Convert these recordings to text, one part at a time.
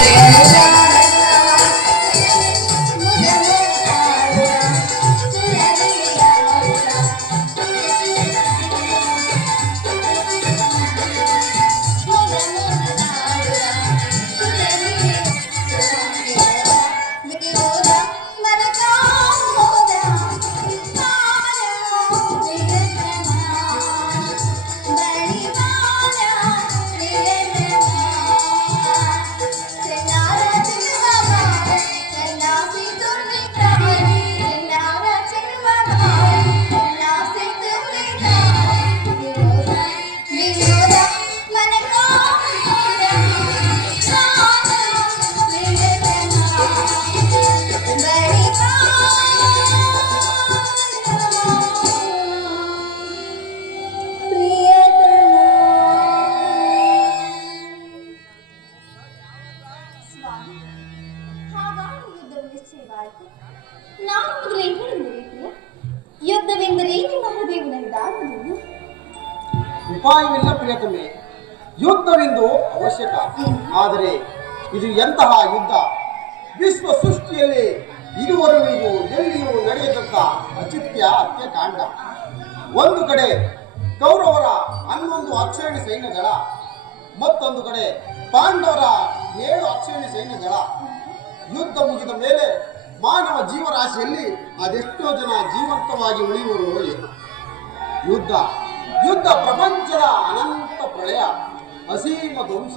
Música ಉಪಾಯವಿಲ್ಲ ಪ್ರಿಯತಮೆ ಯುದ್ಧವೆಂದು ಅವಶ್ಯಕ. ಆದರೆ ಇದು ಎಂತಹ ಯುದ್ಧ? ವಿಶ್ವ ಸೃಷ್ಟಿಯಲ್ಲಿ ಇದುವರೆಗೂ ಎಲ್ಲಿಯೂ ನಡೆಯದಂತ ಅಚಿತ್ಯ ಹತ್ಯಕಾಂಡ. ಒಂದು ಕಡೆ ಕೌರವರ ಹನ್ನೊಂದು ಅಕ್ಷರಣಿ ಸೈನ್ಯಗಳ ಮತ್ತೊಂದು ಕಡೆ ಪಾಂಡವರ ಏಳು ಅಕ್ಷರಣಿ ಸೈನ್ಯಗಳ ಯುದ್ಧ ಮುಗಿದ ಮೇಲೆ ಮಾನವ ಜೀವರಾಶಿಯಲ್ಲಿ ಅದೆಷ್ಟೋ ಜನ ಜೀವಂತವಾಗಿ ಉಳಿಯುವರು ಯುದ್ಧ. ಯುದ್ಧ ಪ್ರಪಂಚದ ಅನಂತ ಪ್ರಳಯ ಅಸೀಮ ಧ್ವಂಸ.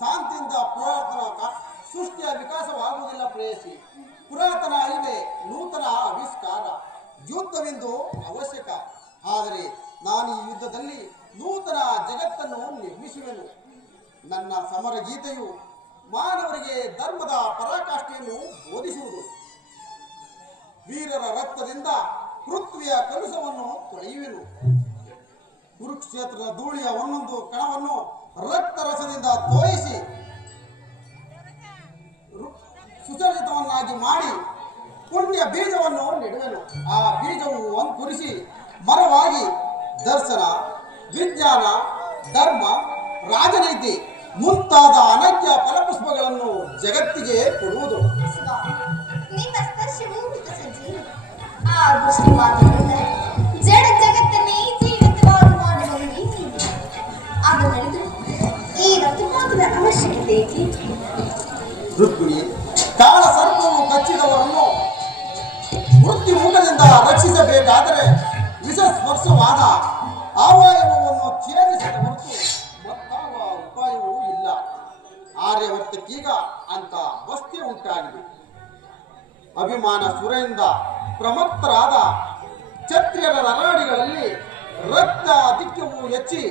ಶಾಂತಿಯಿಂದ ಪುರಾತನ ಸೃಷ್ಟಿಯ ವಿಕಾಸವಾಗುವುದಿಲ್ಲ ಪ್ರೇಯಸಿ. ಪುರಾತನ ಅಳಿವೆ ನೂತನ ಆವಿಷ್ಕಾರ ಯುದ್ಧವೆಂದು ಅವಶ್ಯಕ. ಆದರೆ ನಾನು ಈ ಯುದ್ಧದಲ್ಲಿ ನೂತನ ಜಗತ್ತನ್ನು ನಿರ್ಮಿಸುವೆನು. ನನ್ನ ಸಮರ ಗೀತೆಯು ಮಾನವರಿಗೆ ಧರ್ಮದ ಪರಾಕಾಷ್ಠೆಯನ್ನು ಬೋಧಿಸುವುದು. ವೀರರ ರಕ್ತದಿಂದ ಪೃಥ್ವಿಯ ಕಲುಷವನ್ನು ತೊಳೆಯುವೆನು. ಕುರುಕ್ಷೇತ್ರದ ಧೂಳಿಯ ಒಂದೊಂದು ಕಣವನ್ನು ರಕ್ತರಸದಿಂದ ತೋಯಿಸಿ ಸುಸಜ್ಜಿತವನ್ನಾಗಿ ಮಾಡಿ ಪುಣ್ಯ ಬೀಜವನ್ನು ನೆಡುವೆನು. ಆ ಬೀಜವು ಅಂಕುರಿಸಿ ಮರವಾಗಿ ದರ್ಶನ ವಿಜ್ಞಾನ ಧರ್ಮ ರಾಜನೀತಿ ಮುಂತಾದ ಅನನ್ಯ ಫಲಪುಷ್ಪಗಳನ್ನು ಜಗತ್ತಿಗೆ ಕೊಡುವುದು. ರುಕ್ಮಿಣಿ ಕಾಳ ಸರ್ಪವು ಕಚ್ಚಿದವರನ್ನು ವೃತ್ತಿ ಮುಖದಿಂದ ರಕ್ಷಿಸಬೇಕಾದರೆ ವಿಷ ಸ್ಪರ್ಶವಾದ ಅವಯವವನ್ನು ಛೇದಿಸದ ಹೊರತು ಮತ್ತಾವ ಉಪಾಯವೂ ಇಲ್ಲ. ಆರ್ಯವರ್ತಕ್ಕೀಗ ಅಂತ ವಸ್ತಿ ಉಂಟಾಗಿದೆ. ಅಭಿಮಾನ ಸುರೆಯಿಂದ ಪ್ರಮತ್ತರಾದ ಛತ್ರಿಯರ ನರಾಡಿಗಳಲ್ಲಿ ರಕ್ತ ದಿಕ್ಕವು ಹೆಚ್ಚಿ